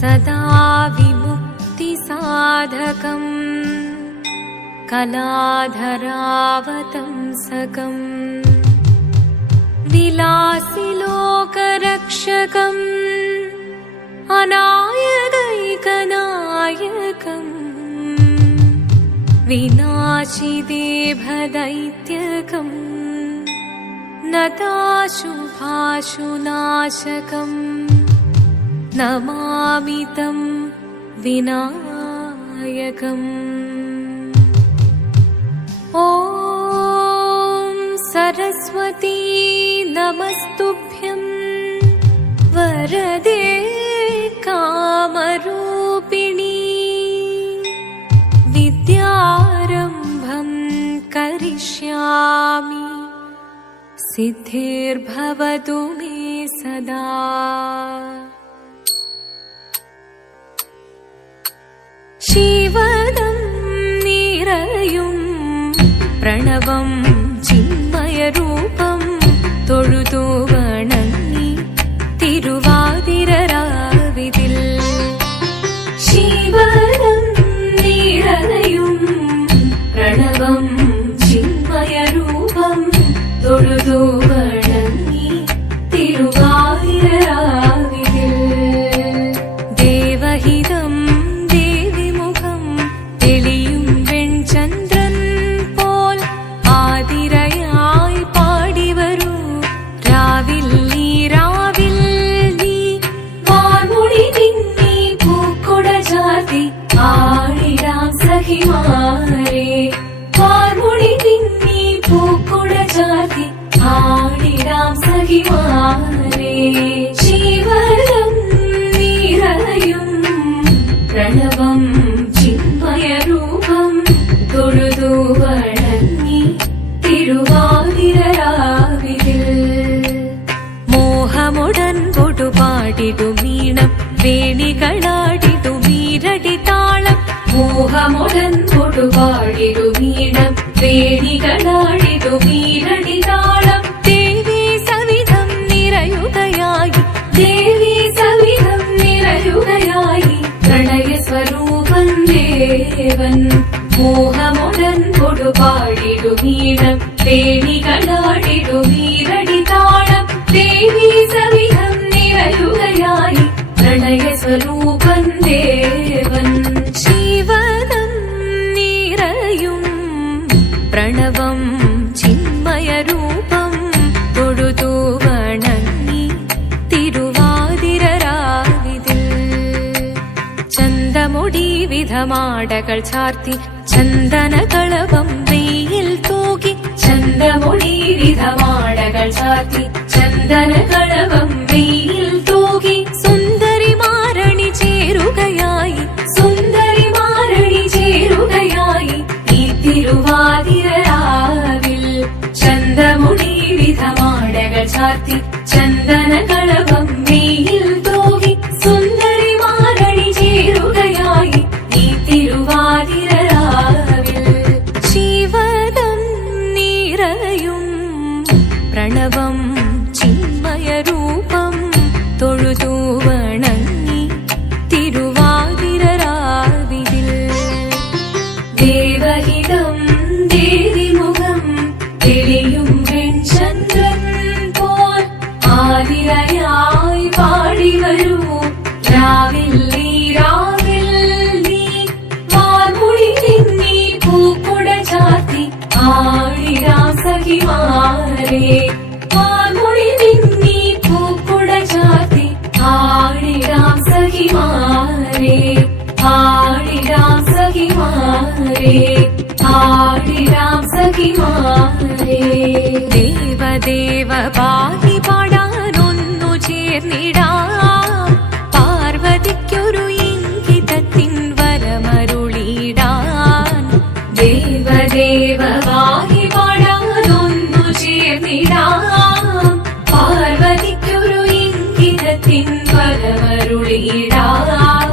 सदा विमुक्तिसाधकम् कलाधरावतंसकम् विलासिलोकरक्षकम् अनायकैकनायकम् विनाशिदेभदैत्यकम् नताशुभाशुनाशकम् नमामि तं विनायकम्। ॐ सरस्वती नमस्तुभ्यं वरदे कामरूपिणी विद्यारम्भं करिष्यामि सिद्धिर्भवतु मे सदा। शिवदं निरयुं प्रणवं चिन्मयरूपं തൊഴുതു വണങ്ങി തിരുവാതിരരാവിതിൽ ശിവദം നിറയും പ്രണവം ചിന്മയരൂപം തൊഴുതു വണങ്ങി തിരുവാതിരരാവിതിൽ ദേവഹിതം ദേവിമുഖം തെളിയും വെൺചന്ദ്രൻ പോൽ ആതിരയായി പാടിവരൂ രാവിൽ നീ വാർമുടി നിന്നി പൂക്കുട ചാർത്തി ആടിടാം സഖിമാരെ വാർമുടി നിന്നി പൂക്കുട ചാർത്തി ആടിടാം സഖിമാരെ ശിവദം നിറയും പ്രണവം ചിന്മയരൂപം തൊഴുതു വണങ്ങി തിരുവാതിരരാവിതിൽ മോഹമുടൻ കൊടുപാടിടുമീണം വേണികളാടിടുമീരടി താളം മോഹമുടൻ കൊടുപാടിടുമീണം വേണികളാടിടുമീരടി താളം ദേവി സവിധം നിറയുകയായി ദേവി സവിധം നിറയുകയായി പ്രണയസ്വരൂപൻ ദേവൻ മോഹമുടൻ കൊടുപാടിടുമീണം വേണികളാടിടുമീരടി താളം ദേവി സവിധം നിറയുകയായി പ്രണയസ്വരൂപൻ ദേവൻ ശിവദം നിറയും പ്രണവം ചിന്മയരൂപം തൊഴുതു വണങ്ങി തിരുവാതിരരാവിതിൽ ചന്തമുടി വിധമാടകൾ ചാർത്തി ചന്ദനകളവം വെയിൽ തൂകി ചന്തമുടി വിധമാടകൾ ചാർത്തി ചന്ദനകളവം വെയിൽ തൂകി സുന്ദരിമാരണി ചേരുകയായി സുന്ദരിമാരണി ചേരുകയായി ഈ തിരുവാതിരരാവിൽ ചന്തമുടി വിധമാടകൾ ചാർത്തി ചന്ദനകളവം വെയിൽ തൂകി സുന്ദരിമാരണി ചേരുകയായി ഈ തിരുവാതിരരാവിൽ ശിവദം നിറയും പ്രണവം ചിന്മയരൂപം തൊഴുതു വണങ്ങി തിരുവാതിരരാവിതിൽ ദേവഹിതം ദേവിമുഖം തെളിയും വെൺചന്ദ്രൻ പോൽ ആതിരയായി പാടിവരൂ രാവിൽ നീ വാർമുടി നിന്നി പൂക്കുട ചാർത്തി ആടിടാം സഖിമാരെ വാർമുടി നിന്നി പൂക്കുട ചാർത്തി ആടിടാം സഖിമാരെ ആടിടാം സഖിമാരെ ആടിടാം സഖിമാരെ ദേവദേവ പാടി പാടാനൊന്നു ചേർന്നിടാം പാർവതിക്കൊരു ഇംഗിതത്തിൻ വരമരുളിടാൻ ദേവദേവ പാടി പാടാനൊന്നു ചേർന്നിടാം പാർവതിക്കൊരു ഇംഗിതത്തിൻ വരമരുളിടാൻ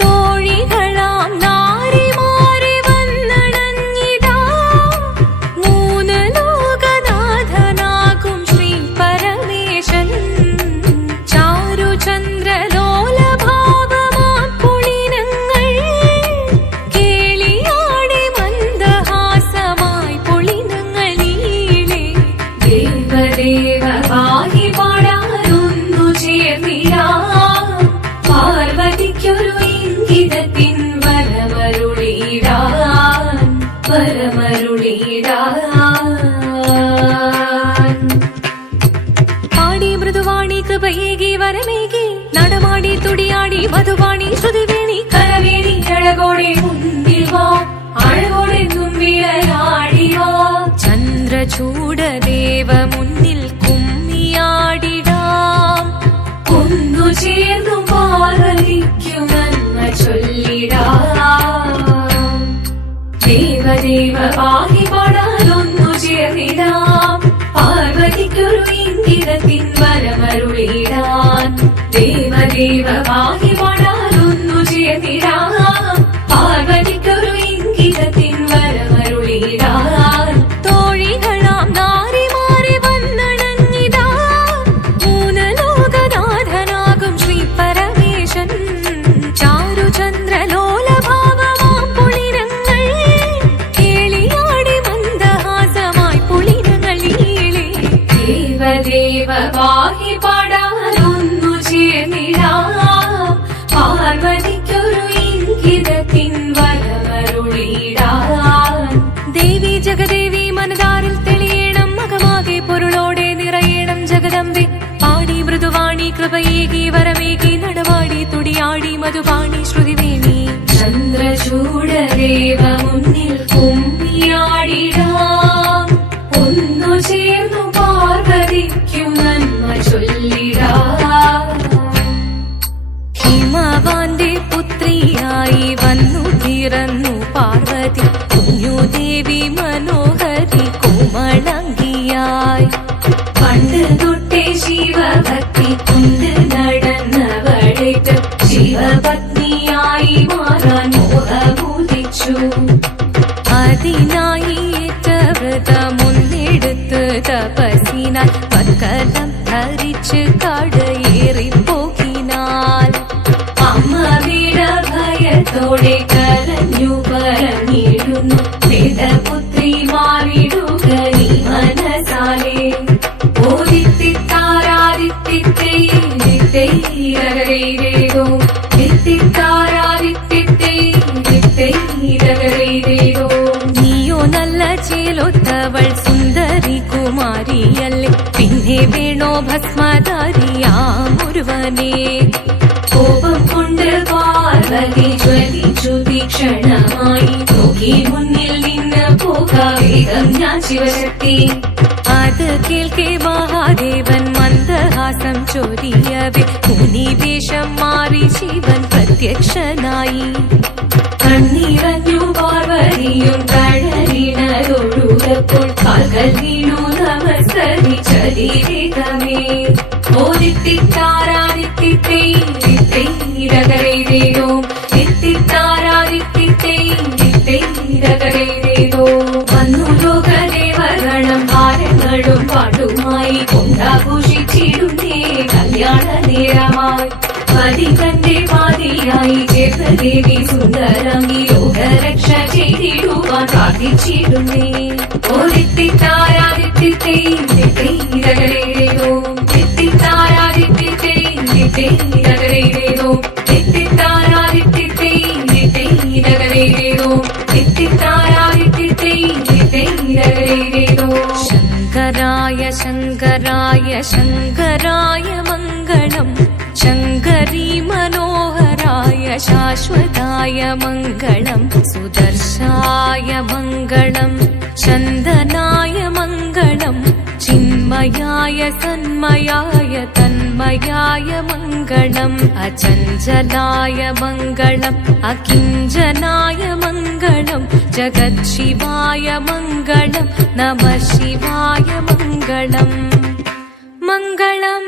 തോഴികളാം നാരിമാരെ വന്നണഞ്ഞിടാം മൂന്ന് ലോകനാഥനാകും ശ്രീ പരമേശൻ ചാരുചന്ദ്രലോലഭാവമാ തുടിയാടി മധുവാണി ശ്രുതിവേണി കരവേണി അഴകോടെ മുന്നിൽ വാ അഴകോടെ തുമ്പിളയാടി വാ ചന്ദ്രചൂഡദേവ മുന്നിൽ കുമ്മിയാടിടാം ഒന്നു ചേർന്നു പാർവതിക്കു നന്മ ചൊല്ലിടാം ദേവദേവ പാഹി പാടാലൊന്നു ചേർന്നിടാം പാർവതിക്കൊരു ഇംഗിതത്തിൻ വരമരുളിടാൻ ദേവദേവ പാഹി പാടാലൊന്നു ചേർന്നിടാം പാർവതിക്കൊരു ഇംഗിതത്തിൻ വരമരുളിടാൻ തോഴികളാം നാരിമാരെ വന്നണങ്ങിടാ മൂന്ന് ലോകനാഥനാകും ശ്രീ പരമേശൻ ചാരുചന്ദ്രലോലഭാവമാം പുളിരങ്ങൾ കേളിയാടി മന്ദഹാസമായി പുളിരങ്ങൾ ഈളെ ദേവദേവ പാഹി പാടാലൊന്നു ചേർന്നിടാം പാർവതിക്കൊരു ഇംഗിതത്തിൻ വരമരുളിടാൻ ദേവി ജഗദേവി മനതാരിൽ തെളിയണം മകമാകെ പൊരുളോടെ നിറയണം ജഗദമ്പെ പാടി മൃദുവാണി കൃപയേകി വരമേകി നടവാടി തുടിയാടി മധുവാണി ശ്രുതിവേണി ചന്ദ്രചൂഡദേവ മുന്നിൽ കുമ്മിയാടിടാം ഒന്നു ചേർന്നു പാർവതിക്കു നന്മ ചൊല്ലിടാം ഹിമവാന്റെ പുത്രിയായി വന്നു പിറന്നു പാർവതി കുഞ്ഞുദേവി മനോഹരി കോമളങ്കിയായി പണ്ട് തൊട്ടേ ശിവഭക്തി കൊണ്ട് നടന്നവളേറ്റ് ശിവപത്നിയായി മാറാൻ മോഹമുദിച്ചു അതിനായി ഏറ്റവ്രതമൊന്നെടുത്ത് തപസ്സിനാൽ പക്കലം ധരിച്ച് കടയേറിപ്പോകിനാൽ അമ്മ വീട ഭയത്തോടെ കരഞ്ഞു പറഞ്ഞിടുന്നു വേദപുത്രി മാറിടുക നീ മനസാലേ നീയോ നല്ല ചേലൊത്തവൾ സുന്ദരി കുമാരിയല്ലേ പിന്നെ വേണോ ഭസ്മധാരിയാമൊരുവനെ കോപം കൊണ്ട് പാർവതി ജ്വലിച്ചു തീക്ഷണമായി നോക്കി മുന്നിൽ നിന്ന് പോകാവേഗം ഞാൻ ശിവശക്തി അത് കേൾക്കെ മഹാദേവൻ മന്ദഹാസം ചൊരിയവേ മുനിവേഷം മാറി ശിവൻ പ്രത്യക്ഷനായി കണ്ണീറഞ്ഞു പാർവതിയും കഴലിനതൊഴുകപ്പോൾ കാൽകൾ വീണു നമസ്കരിച്ചതിരേകമേ ഓദിത്തിത്താരാദിത്തിത്തൈരകരേതോ തിത്തിത്താരാദിത്തിത്തൈരകരേതോ വന്നു ലോകദേവഗണം ഭാരങ്ങളും പാട്ടുമായി കൊണ്ടാഘോഷിച്ചിടുന്നേ കല്യാണ നേരമായി പതികന്റെ പാതിയായി ചേർന്ന ദേവി സുന്ദരമി ലോകരക്ഷ ചെയ്തിടുവാൻ പ്രാർത്ഥിച്ചിടുന്നേ ഓദിത്തിത്താരാദിത്തിത്തൈരകരേതോ തിത്തിത്താരാദിത്തിത്തൈരകരേതോ തിത്തിത്താരാദിത്തിത്തൈരകരേതോ തിത്തിത്താരാദിത്തിത്തൈരകരേതോ ശങ്കരായ ശങ്കരായ ശങ്കരായ മംഗളം ശങ്കരീ മനോഹരായ ശാശ്വതായ മംഗളം സുദർശായ മംഗളം ചന്ദനായ മംഗളം ചിന്മയായ സന്മയായ തന്മയായ മംഗളം അചഞ്ചലായ മംഗളം അകിഞ്ചനായ മംഗളം ജഗത്ശിവായ മംഗളം നമഃ ശിവായ മംഗളം മംഗളം